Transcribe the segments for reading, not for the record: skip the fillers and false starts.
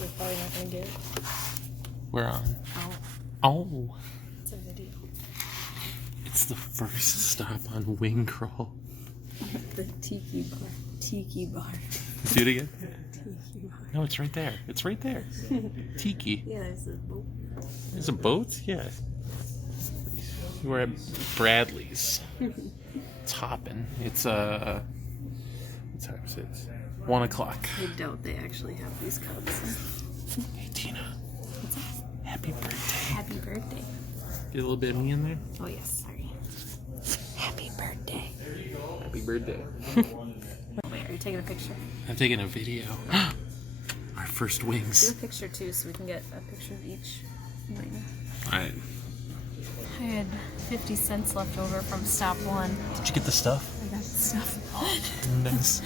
we're probably not gonna get. We're on. Oh. It's a video. It's the first stop on Wing Crawl. The tiki bar. Tiki bar. Do it again. Tiki bar. No, it's right there. It's right there. Tiki. Yeah, there's a boat. There's a boat? Yeah. We're at Bradley's. It's hopping. It's what time is it? 1 o'clock. I doubt they actually have these cups. Hey Tina. Happy birthday. Happy birthday. Get a little bit of me in there. Oh yes, sorry. Happy birthday. Happy birthday. Wait, are you taking a picture? I'm taking a video. Our first Do wings. a picture too, so we can get a picture of each wing. Alright. I had 50 cents left over from stop 1. Did you get the stuff? I got the stuff. Nice.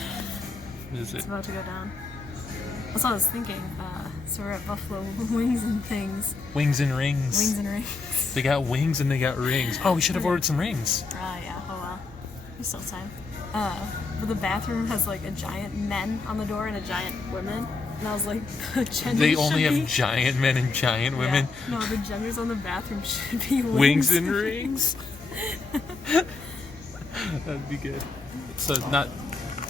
What is it? It's about to go down. That's what I was thinking. So we're at Buffalo Wings and Things. Wings and rings. Wings and rings. They got wings and they got rings. Oh, we should have ordered some rings. Yeah, oh well. There's still time. But the bathroom has like a giant men on the door and a giant women. And I was like, the gender They only should have be... giant men and giant women. Yeah. No, the genders on the bathroom should be Wings and rings. That'd be good. So not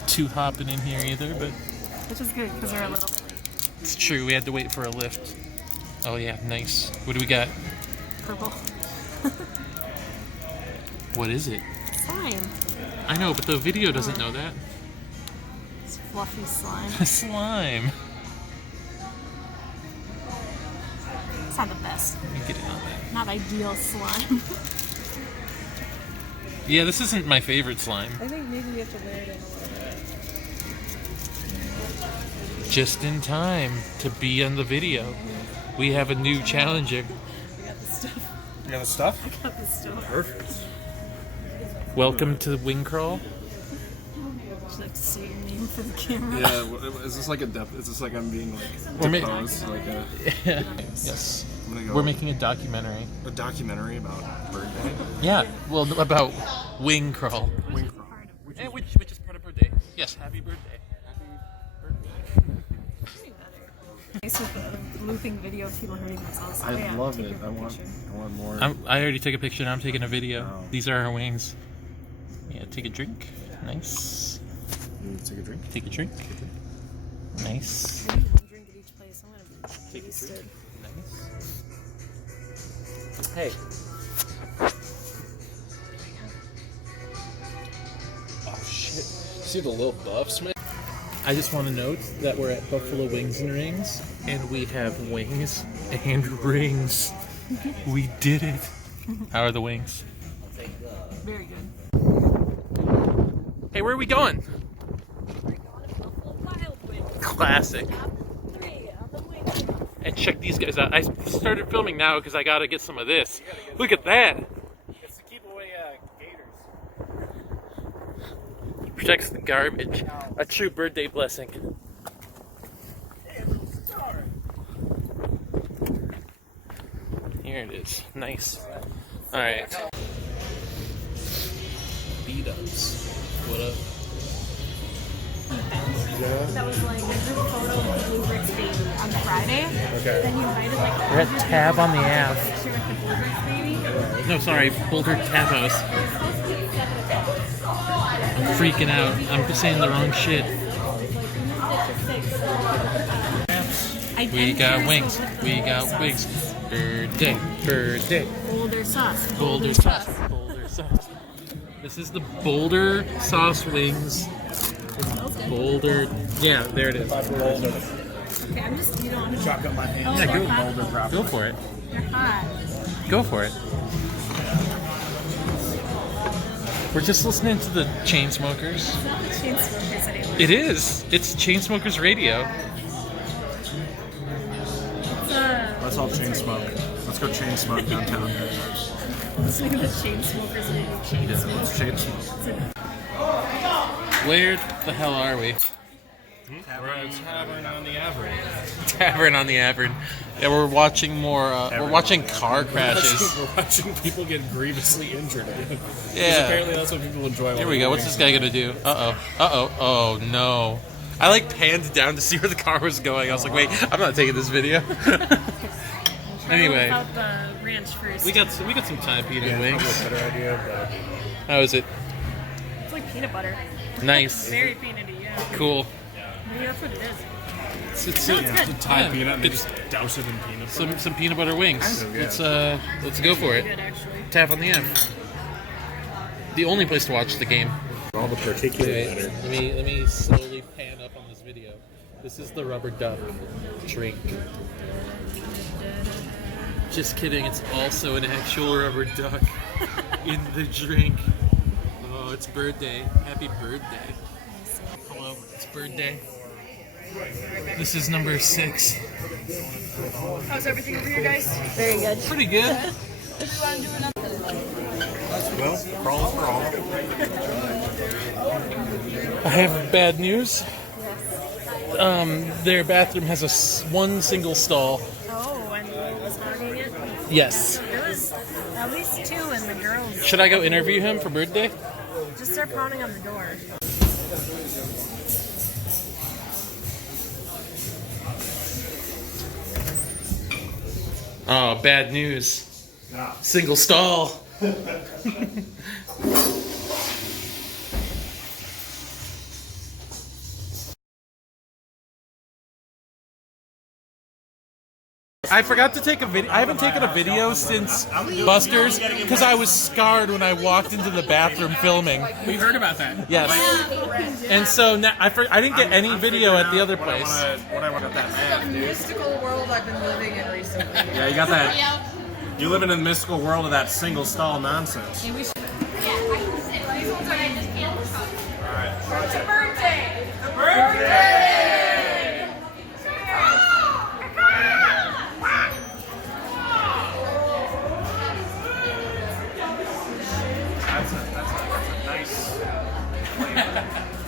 too hopping in here either, but which is good because we're a little bit late. it's true. We had to wait for a lift. Oh yeah, nice. What do we got? Purple. What is it? Slime. I know, but the video doesn't know that. It's fluffy slime. Slime. It's not the best. Let me get in on that. Not ideal slime. Yeah, this isn't my favorite slime. I think maybe we have to wear it in a little bit. Just in time to be on the video. We have a new challenger. I got the stuff. You got the stuff? I got the stuff. Perfect. Welcome to Wing Crawl. Would you like to say your name for the camera? Yeah, is this like a depth? Is this like I'm being like We're deposed? Like Yes. I'm gonna go We're making a documentary. a documentary about birthday. Yeah, well, about Wing Crawl. Wing crawl. Which is part of birthday. Yes, happy birthday. Nice with the looping video of people hurting themselves. I love take it. your I want more. I already took a picture and I'm taking a video. Wow. These are our wings. Yeah, take a drink. Nice. You take a drink. Take a drink. Nice. I need one drink at each place. I'm gonna be wasted. Nice. Hey. Oh shit. See the little buffs, man? I just want to note that we're at Buffalo Wings and Rings, and we have wings and rings. We did it. How are the wings? Very good. Hey, where are we going? Classic. And check these guys out. I started filming now because I gotta get some of this. Look at that. It's to keep away gators. Protects the garbage. A true birthday blessing. Here it is. Nice. Alright. Beat-ups. What up? That was like a group photo of the Blue Bricks baby on Friday. Okay. Then you invited like We're at Tab on the app. picture with the Blue Bricks baby. No, sorry, Boulder Tab House. I'm freaking out. I'm saying the wrong shit. We got wings. We got wings. Birthday. Birthday. Boulder sauce. Boulder sauce. Boulder sauce. This is the Boulder sauce wings. Boulder. Yeah, there it is. Boulder. Okay, I'm just, you know, I'm just. Chalk up my hands. Yeah, go. Boulder proper. Go for it. They're hot. Go for it. We're just listening to the Chainsmokers. It's not the Chainsmokers anymore. It is. It's Chainsmokers Radio. Let's all chain smoke. Let's go chain smoke downtown. Listening to the Chainsmokers and the Chainsmokers. Let's chain smoke. Where the hell are we? We're at a tavern on the Avern. Tavern on the Avern. Yeah, we're watching more. We're watching car crashes. We're watching people get grievously injured. Yeah. Apparently that's what people enjoy. Here we go. What's this guy gonna do? Uh oh. Uh oh. Oh no. I like panned down to see where the car was going. I was like, wait, I'm not taking this video. Anyway, Without the ranch first. we got some Thai pita Yeah, wings. probably a better idea, but How is it? It's like peanut butter. Nice. Very peanutty, yeah. Cool. Maybe that's what it is. It's No, it's good. Thai Yeah, peanut and good. just douse it in peanut butter. some peanut butter wings. Yeah. Let's go for it. Good, actually. Tap on the F. The only place to watch the game. All the particulate Wait, matter. let me slowly pan up on this video. This is the rubber duck drink. Just kidding, it's also an actual rubber duck in the drink. Oh, it's bird day. Happy bird day. Hello, it's bird day. This is number 6. How's everything over here, guys? Very good. Pretty good. Well, crawl for all. I have bad news. Their bathroom has one single stall. Oh, and Will was hogging it? Yes. There was at least 2 and the girls. Should I go interview him for birthday? Just start pounding on the door. Oh, bad news. Single stall. I forgot to take a video. I haven't taken a video since Buster's because I was scarred when I walked into the bathroom filming. We heard about that. Yes. And so now I didn't get any video at the other place. What I want at that man, dude. Mystical world I've been living in recently. Yeah, you got that. You living in the mystical world of that single stall nonsense. It's a birthday! The birthday! That's a nice flavor.